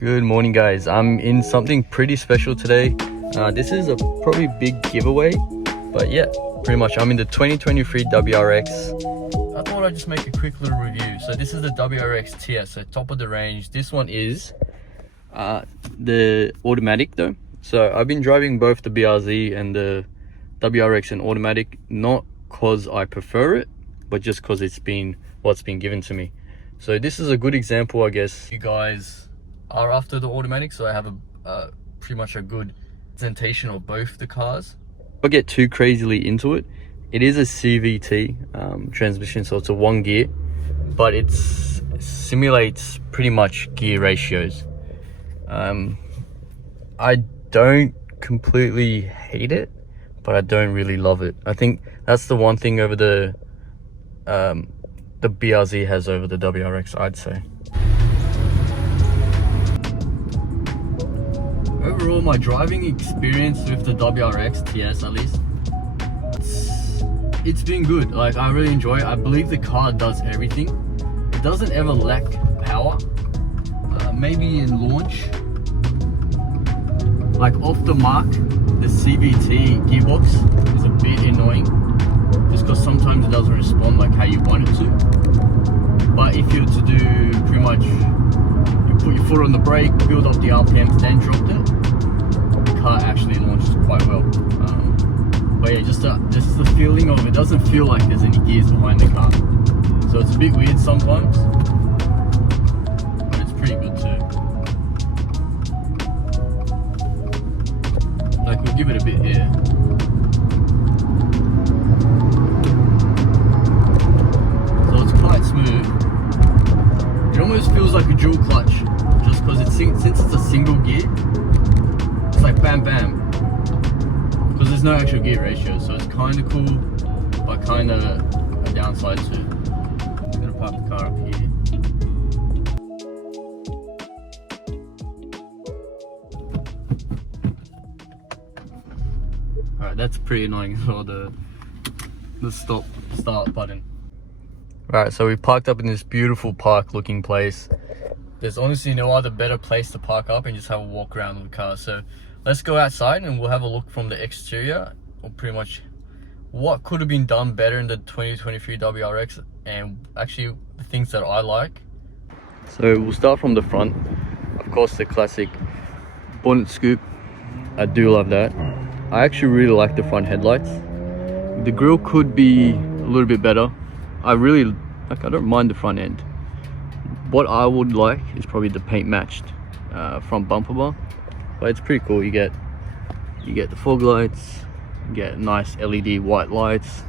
Good morning, guys. I'm in something pretty special today. This is a probably big giveaway, but yeah, pretty much I'm in the 2023 WRX. I thought I'd just make a quick little review. So this is the WRX Ts, so top of the range. This one is the automatic though. So I've been driving both the BRZ and the WRX in automatic, not cause I prefer it, but just cause it's been what's been given to me. So this is a good example, I guess. You guys are after the automatic, so I have a pretty much a good presentation of both the cars. I'll get too crazily into it. It is a CVT transmission, so it's a 1 gear, but it simulates pretty much gear ratios. I don't completely hate it, but I don't really love it. I think that's the one thing over the BRZ has over the WRX, I'd say. Overall, my driving experience with the WRX TS, at least, it's been good. Like, I really enjoy it. I believe the car does everything. It doesn't ever lack power. Maybe in launch, like off the mark, the CVT gearbox is a bit annoying, just because sometimes it doesn't respond like how you want it to. But if you were to do pretty much, you put your foot on the brake, build up the RPMs, then dropped it, the car actually launches quite well. But yeah, just the feeling of it doesn't feel like there's any gears behind the car, so it's a bit weird sometimes, but it's pretty good too. Like, we'll give it a bit here. So it's quite smooth. It almost feels like a dual clutch, just because since it's a single gear, it's like bam bam, because there's no actual gear ratio, so it's kind of cool, but kind of a downside too. I'm gonna park the car up here. Alright, that's pretty annoying as well, the start button. Alright, so we parked up in this beautiful park looking place. There's honestly no other better place to park up and just have a walk around with the car. So let's go outside and we'll have a look from the exterior, or pretty much what could have been done better in the 2023 WRX, and actually the things that I like. So we'll start from the front. Of course, the classic bonnet scoop. I do love that. I actually really like the front headlights. The grille could be a little bit better. I don't mind the front end. What I would like is probably the paint matched front bumper bar, but it's pretty cool. You get the fog lights, you get nice LED white lights,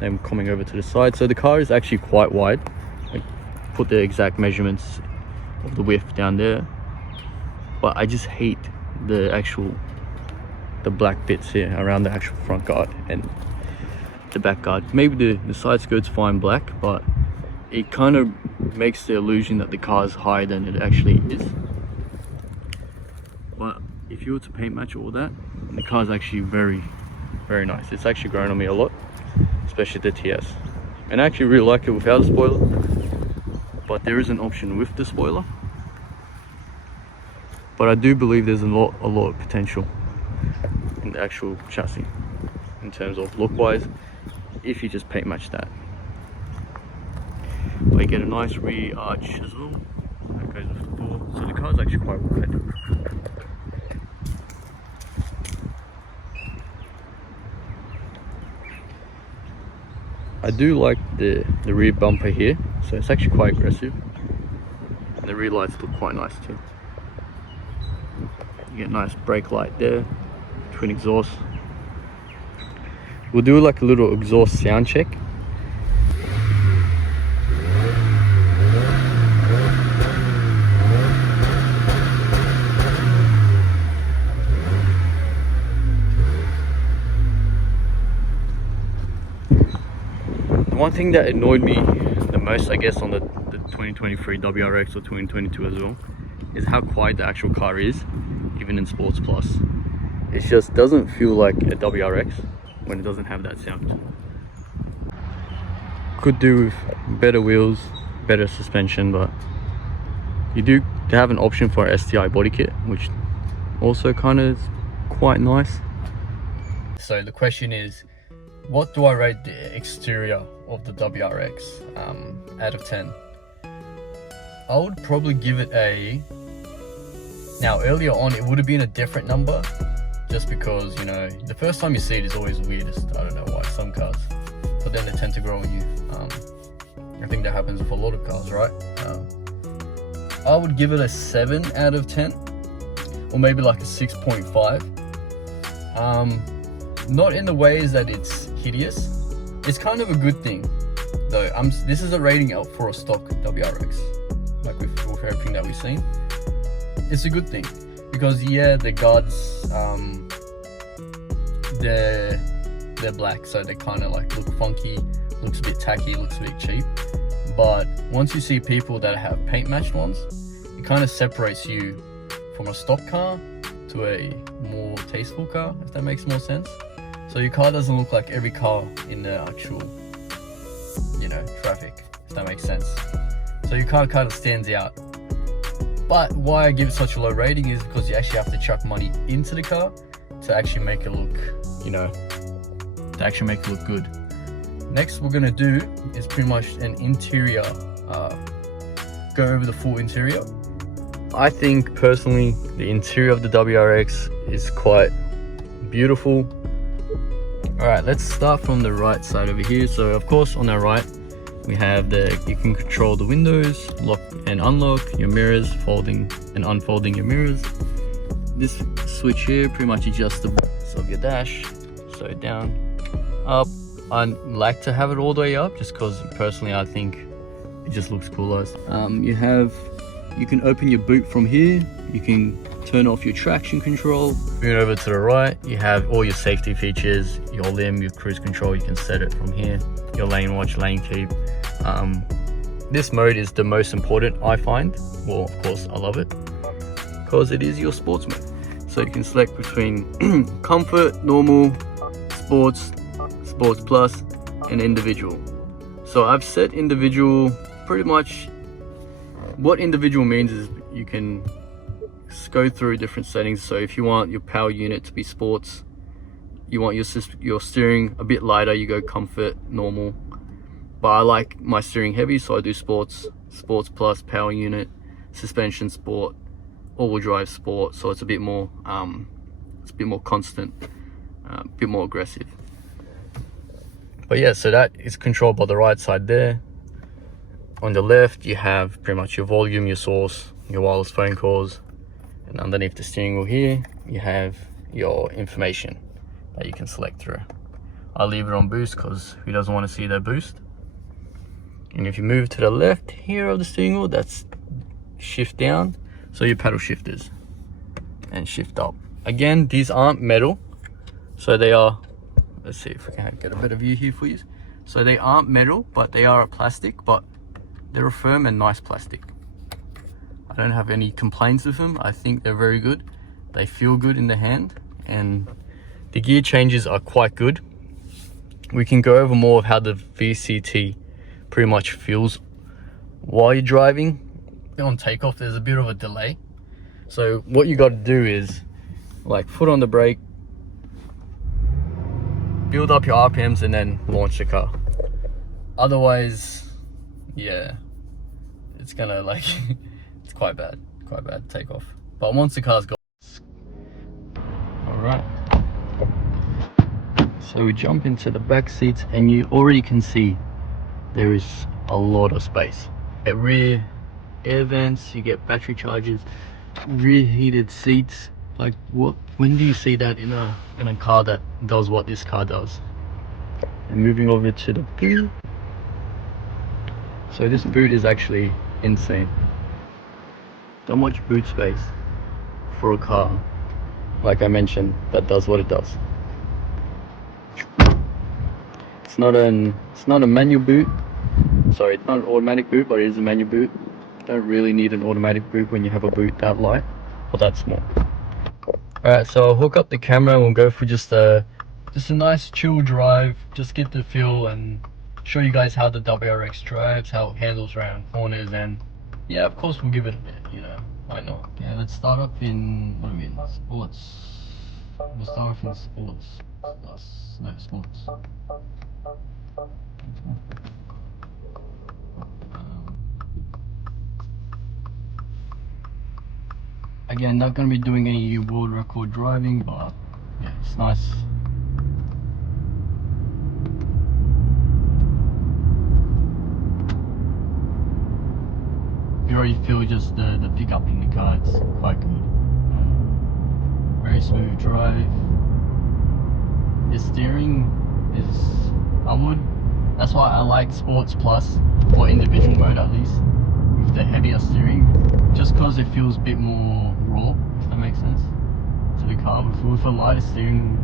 them coming over to the side. So the car is actually quite wide. I put the exact measurements of the width down there, but I just hate the black bits here around the actual front guard and the back guard. Maybe the side skirt's fine black, but it kind of makes the illusion that the car is higher than it actually is. But if you were to paint match all that, the car is actually very, very nice. It's actually grown on me a lot, especially the TS. And I actually really like it without a spoiler, but there is an option with the spoiler. But I do believe there's a lot of potential in the actual chassis in terms of look wise, if you just paint match that. But you get a nice rear arch as well that goes with the door, so the car is actually quite wide. I do like the rear bumper here, so it's actually quite aggressive, and the rear lights look quite nice too. You get a nice brake light there, twin exhaust. We'll do like a little exhaust sound check. The one thing that annoyed me the most, I guess, on the 2023 WRX or 2022 as well, is how quiet the actual car is, even in Sports Plus. It just doesn't feel like a WRX when it doesn't have that sound. Could do with better wheels, better suspension, but you do they have an option for STI body kit, which also kind of is quite nice. So the question is, what do I rate the exterior of the WRX out of 10? I would probably give it a... Now earlier on it would have been a different number, just because, you know, the first time you see it is always the weirdest. I don't know why, some cars, but then they tend to grow on you. I think that happens with a lot of cars, right? I would give it a 7 out of 10, or maybe like a 6.5. Not in the ways that it's hideous. It's kind of a good thing though. This is a rating out for a stock WRX, like with everything that we've seen. It's a good thing, because yeah, the guards, they're black, so they kind of like look funky, looks a bit tacky, looks a bit cheap. But once you see people that have paint matched ones, it kind of separates you from a stock car to a more tasteful car, if that makes more sense. So your car doesn't look like every car in the actual, you know, traffic, if that makes sense. So your car kind of stands out. But why I give it such a low rating is because you actually have to chuck money into the car to actually make it look, you know, to actually make it look good. Next we're gonna do is pretty much an interior, go over the full interior. I think personally the interior of the WRX is quite beautiful. Alright, let's start from the right side over here. So of course on our right we have you can control the windows, lock and unlock, your mirrors, folding and unfolding your mirrors. This switch here pretty much adjusts the so of your dash, so down, up. I like to have it all the way up just because personally I think it just looks cooler. You can open your boot from here, you can turn off your traction control. Moving over to the right, you have all your safety features, your limb, your cruise control, you can set it from here, your lane watch, lane keep. This mode is the most important, I find. Well, of course I love it because it is your sports mode. So you can select between comfort, normal, sports, sports plus, and individual. So I've set individual. Pretty much what individual means is you can go through different settings. So if you want your power unit to be sports, you want your steering a bit lighter, you go comfort, normal. But I like my steering heavy, so I do sports, sports plus, power unit, suspension sport, all-wheel drive sport. So it's a bit more constant, a bit more aggressive. But yeah, so that is controlled by the right side there. On the left you have pretty much your volume, your source, your wireless phone calls, and underneath the steering wheel here you have your information that you can select through. I'll leave it on boost because who doesn't want to see that boost. And if you move to the left here of the steering wheel, that's shift down, so your paddle shifters, and shift up. Again, these aren't metal, so they are, let's see if we can get a better view here for you. So they aren't metal, but they are a plastic, but they're a firm and nice plastic. I don't have any complaints with them. I think they're very good. They feel good in the hand, and the gear changes are quite good. We can go over more of how the VCT pretty much feels while you're driving. On takeoff there's a bit of a delay, so what you got to do is like foot on the brake, build up your RPMs, and then launch the car. Otherwise, yeah, it's gonna like it's quite bad takeoff. But once the car's got, all right, so we jump into the back seats, and you already can see there is a lot of space. At rear air vents, you get battery chargers, rear heated seats. Like when do you see that in a car that does what this car does? And moving over to the boot. So this boot is actually insane. So much boot space for a car, like I mentioned, that does what it does. It's not a manual boot. Sorry, it's not an automatic boot, but it is a manual boot. Don't really need an automatic boot when you have a boot that light or that small. Alright, so I'll hook up the camera and we'll go for just a nice chill drive, just get the feel and show you guys how the WRX drives, how it handles around corners, and yeah, of course we'll give it a bit, you know, Why not? Okay, let's start off in, what do we mean, sports. We'll start off in sports. No, sports. Again, not going to be doing any world record driving, but yeah, it's nice. You already feel just the pickup in the car, it's quite good. Very smooth drive. The steering is, that's why I like Sports Plus, or individual mode at least, with the heavier steering, just because it feels a bit more raw, if that makes sense, to the car. With a lighter steering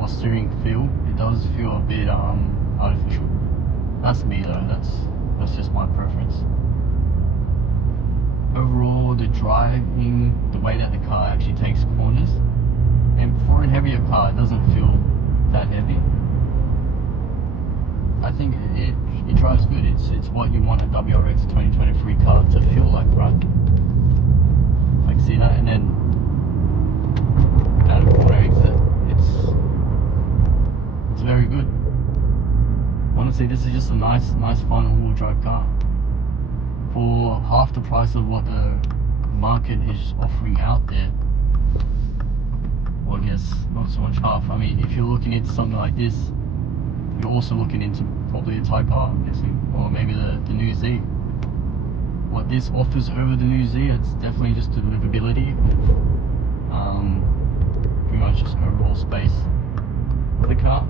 or steering feel, it does feel a bit artificial. That's me though, that's just my preference. Overall, the driving, the way that the car actually takes corners, and for a heavier car, it doesn't feel that heavy. I think it drives good. It's what you want a Wrx 2023 car to feel like, right? Like, see that, and then out of corner exit, it's very good. Honestly, this is just a nice fun all-wheel drive car for half the price of what the market is offering out there. Well, I guess not so much half. I mean, if you're looking into something like this, you're also looking into probably a Type R, I'm guessing, or maybe the new Z. What this offers over the new Z, it's definitely just the livability, pretty much just overall space of the car.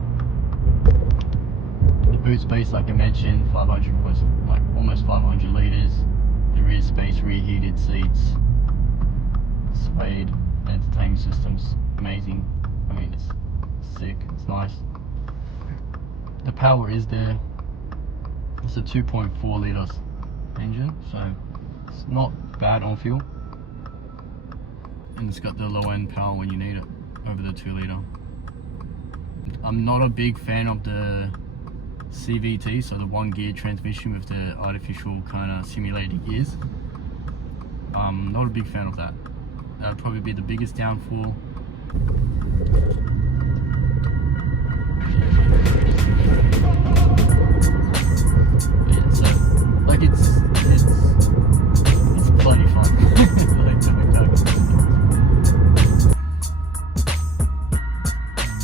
The boot space, like I mentioned, 500 was like almost 500 liters. The rear space, rear heated seats, suede entertainment systems, amazing. I mean, it's sick, it's nice. The power is there. It's a 2.4 litres engine, so it's not bad on fuel. And it's got the low end power when you need it, over the 2 litre. I'm not a big fan of the CVT, so the 1 gear transmission with the artificial kind of simulated gears. Not a big fan of that. That would probably be the biggest downfall. Yeah, so like it's plenty fun. Like,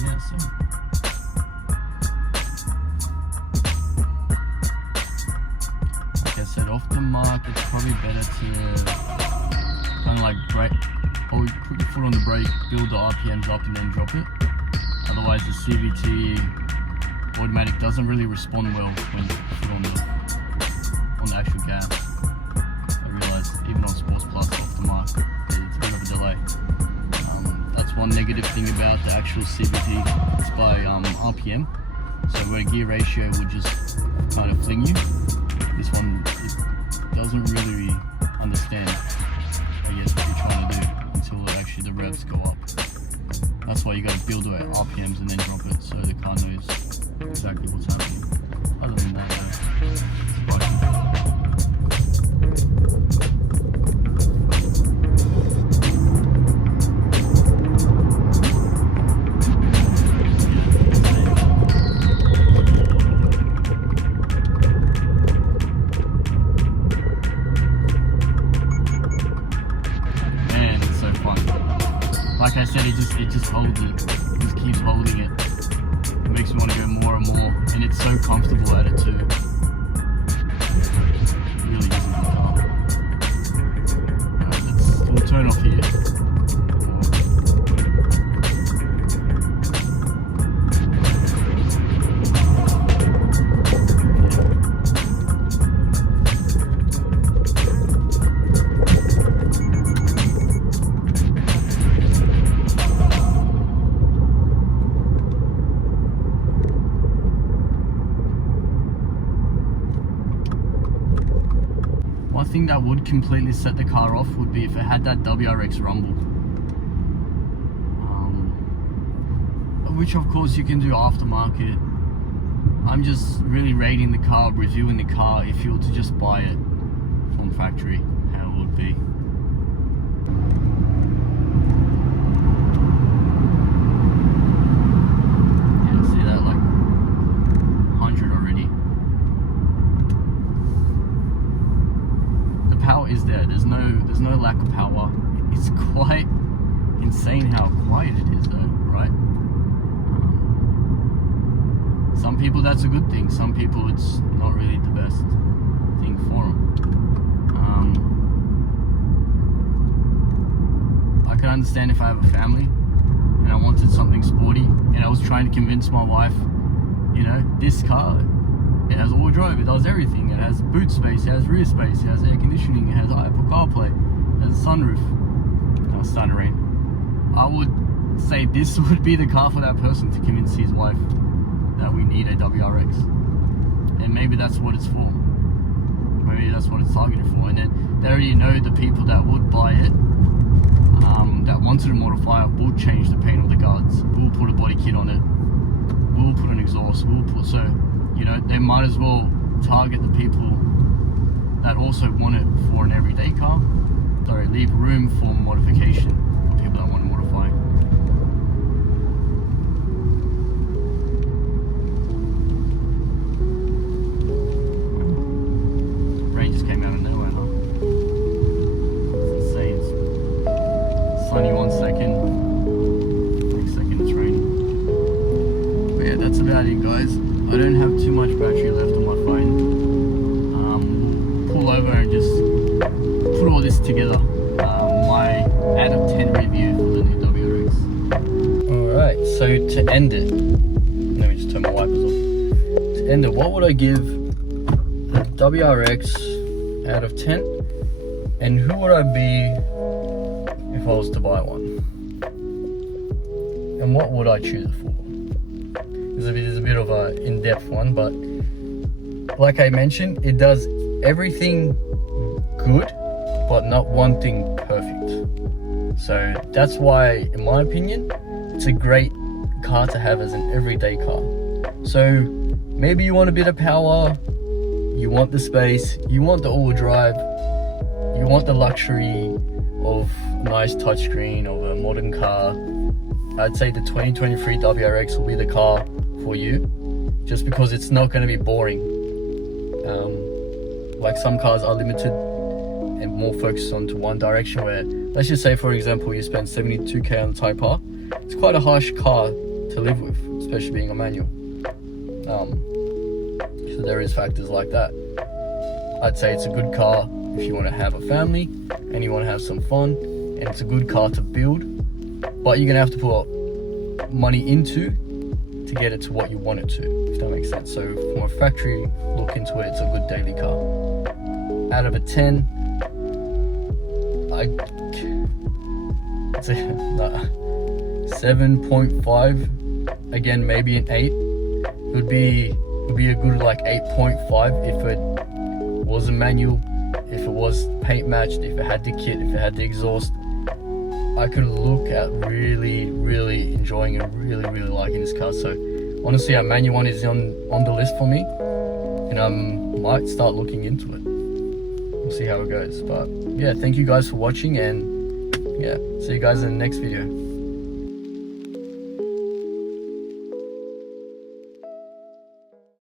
yeah, so like I said, off the mark, it's probably better to kind of like brake, or put your foot on the brake, build the RPMs up and then drop it. Otherwise the CVT automatic doesn't really respond well when you put your foot on the actual gas. I realised even on Sports Plus off the mark, it's a bit of a delay. That's one negative thing about the actual CVT, it's by RPM. So where gear ratio would just kind of fling you, this one, it doesn't really understand, I guess, what you're trying to do until actually the revs go up. That's why you got to build it at RPMs and then drop it so the car knows exactly what's happening. Other than that, it's quite like I said, it just holds it. It just keeps holding it. It makes me want to go more and more, and it's so comfortable at it too. It really is a good car. We'll turn off here. One thing that would completely set the car off would be if it had that Wrx rumble. Which of course you can do aftermarket. I'm just really rating the car, reviewing the car if you were to just buy it from factory, how it would be. power. It's quite insane how quiet it is though, right? Some people that's a good thing, some people it's not really the best thing for them. I can understand if I have a family and I wanted something sporty and I was trying to convince my wife, you know, this car, it has all-wheel drive, it does everything, it has boot space, it has rear space, it has air conditioning, it has Apple CarPlay, it has a sunroof. It's starting to rain. I would say this would be the car for that person to convince his wife that we need a WRX. And maybe that's what it's for. Maybe that's what it's targeted for. And then they already know the people that would buy it, that wanted to modify it, will change the paint of the guards, will put a body kit on it, will put an exhaust, will put, so, you know, they might as well target the people that also want it for an everyday car. Sorry, leave room for modification for people that want to modify. Rain just came out of nowhere, huh? It's insane. It's sunny 1 second, next second it's raining. But yeah, that's about it, guys. I don't have too much battery left on my phone. Pull over and just put all this together. My out of 10 review for the new WRX. Alright, so to end it, let me just turn my wipers off. To end it, what would I give the WRX out of 10? And who would I be if I was to buy one? And what would I choose it for? This is a bit of an in-depth one, but like I mentioned, it does everything good, but not one thing perfect. So that's why, in my opinion, it's a great car to have as an everyday car. So maybe you want a bit of power, you want the space, you want the all-wheel drive, you want the luxury of a nice touchscreen of a modern car. I'd say the 2023 WRX will be the car for you, just because it's not going to be boring. Like some cars are limited and more focused onto one direction, where, let's just say for example, you spend 72k on the Type R. It's quite a harsh car to live with, especially being a manual. So there is factors like that. I'd say it's a good car if you want to have a family and you want to have some fun, and it's a good car to build, but you're gonna have to put money into to get it to what you want it to, if that makes sense. So from a factory look into it, it's a good daily car. Out of a 10, it's a 7.5. Again, maybe an 8. It would be a good like 8.5 if it was a manual, if it was paint matched, if it had the kit, if it had the exhaust. I could look at really enjoying and really liking this car. So honestly, our manual one is on the list for me, and I might start looking into it. We'll see how it goes. But yeah, thank you guys for watching, and yeah, see you guys in the next video.